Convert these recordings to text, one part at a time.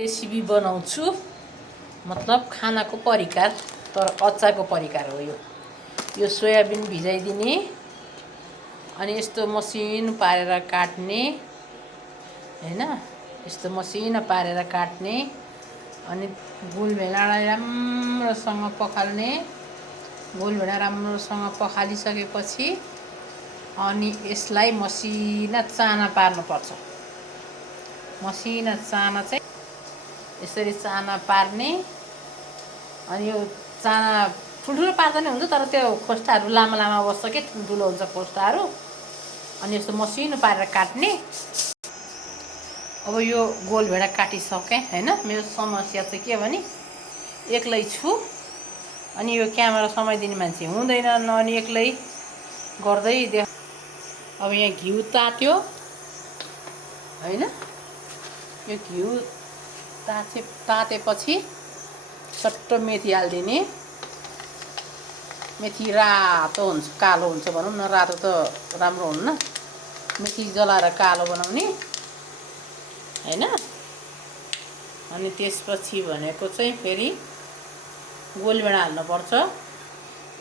Recipe बनाउँछु मतलब खानाको परिकार तर अचारको परिकार हो यो सोयाबिन भिजाइदिने अनि यस्तो मसिनो पारेर काट्ने हैन यस्तो मसिनो पारेर काट्ने अनि गोलभेडालाई राम्रोसँग पखाल्ने गोलभेडा राम्रोसँग पखालिसकेपछि अनि यसलाई मसिना चाना पार्नुपर्छ मसिना चाना चाहिँ यसरी चाना पार्ने अनि यो चाना ठुल्ठुलो पार्दा नि हुन्छ तर त्यो खोस्टाहरू लामो लामो बस्छ के ठुल्ठुलो हुन्छ खोस्टाहरू अनि यस्तो मसिनो पारेर काट्ने अब यो गोलभेडा काटिसकेँ हैन मेरो समस्या चाहिँ के भने एक्लै छु अनि यो क्यामेरा समाइदिने मान्छे हुँदैन अनि एक्लै गर्दै देख अब यहाँ घिउ तात्यो हैन यो घिउ तातेपछि सट्ट मेथी हालिदिने मेथी रातो हुन्छ कालो हुन्छ भनौँ न रातो त राम्रो हुन्न मेथी जलाएर कालो बनाउने हैन अनि त्यसपछि भनेको चाहिँ फेरि गोलभेडा हाल्नुपर्छ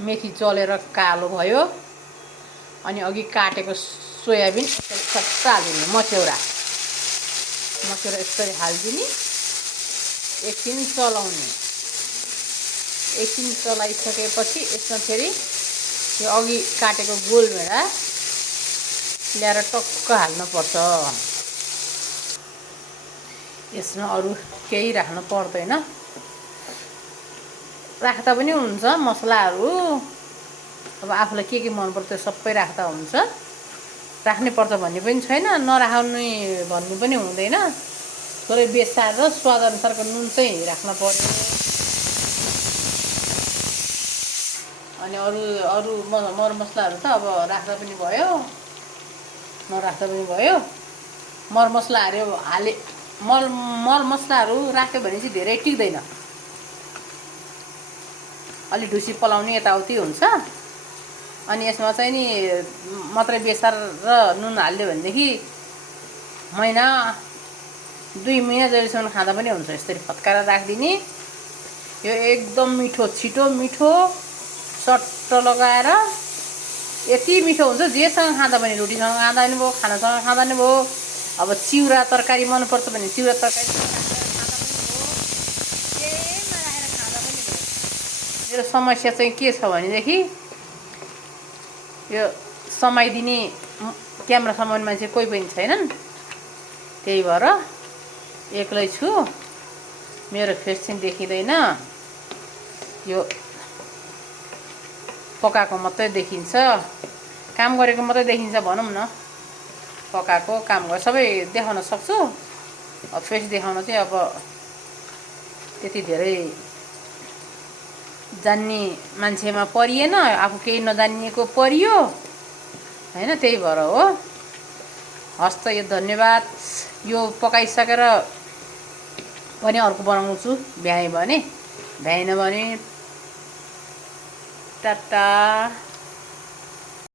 मेथी जलेर कालो भयो अनि अघि काटेको सोयाबिन सट्ट हालिदिने मस्यौरा यसरी हालिदिने एकछिन चलाउने एकछिन चलाइसकेपछि यसमा फेरि यो अघि काटेको गोलभेडा ल्याएर टक्क हाल्नुपर्छ यसमा अरू केही राख्नु पर्दैन राख्दा पनि हुन्छ मसलाहरू अब आफूलाई के मनपर्छ त्यो सबै राख्दा हुन्छ राख्नै पर्छ भन्ने पनि छैन नराख्ने भन्ने पनि हुँदैन थोरै बेसार र स्वादअनुसारको नुन चाहिँ राख्न पर्यो अनि अरू मरमसलाहरू त अब राख्दा पनि भयो नराख्दा पनि भयो मरमसलाहरू हाले मरमसलाहरू राख्यो भने चाहिँ धेरै टिक्दैन अलि ढुसी पलाउने यताउति हुन्छ अनि यसमा चाहिँ नि मात्रै बेसार र नुन हाल्यो भनेदेखि महिना 2 महिना जहिलेसम्म खाँदा पनि हुन्छ यसरी फत्काएर राखिदिने यो एकदम मिठो छिटो मिठो सट्ट लगाएर यति मिठो हुन्छ जेसँग खाँदा पनि रोटीसँग खाँदा पनि भयो खानासँग खाँदा पनि भयो अब चिउरा तरकारी मनपर्छ भने चिउरा तरकारी मेरो समस्या चाहिँ के छ भनेदेखि यो समाइदिने क्यामेरा समाउने मान्छे कोही पनि छैनन् त्यही भएर एक्लै छु मेरो फेस चाहिँ देखिँदैन यो पकाएको मात्रै देखिन्छ काम गरेको मात्रै देखिन्छ भनौँ न पकाएको काम गरे सबै देखाउन सक्छु अब फेस देखाउन चाहिँ अब त्यति धेरै जान्ने मान्छेमा परिएन आफू केही नजानिएको परियो हैन त्यही भएर हो हस्त यो धन्यवाद यो पकाइसकेर पनि अर्को बनाउँछु भ्याएँ भने भ्याएन भने टाटा।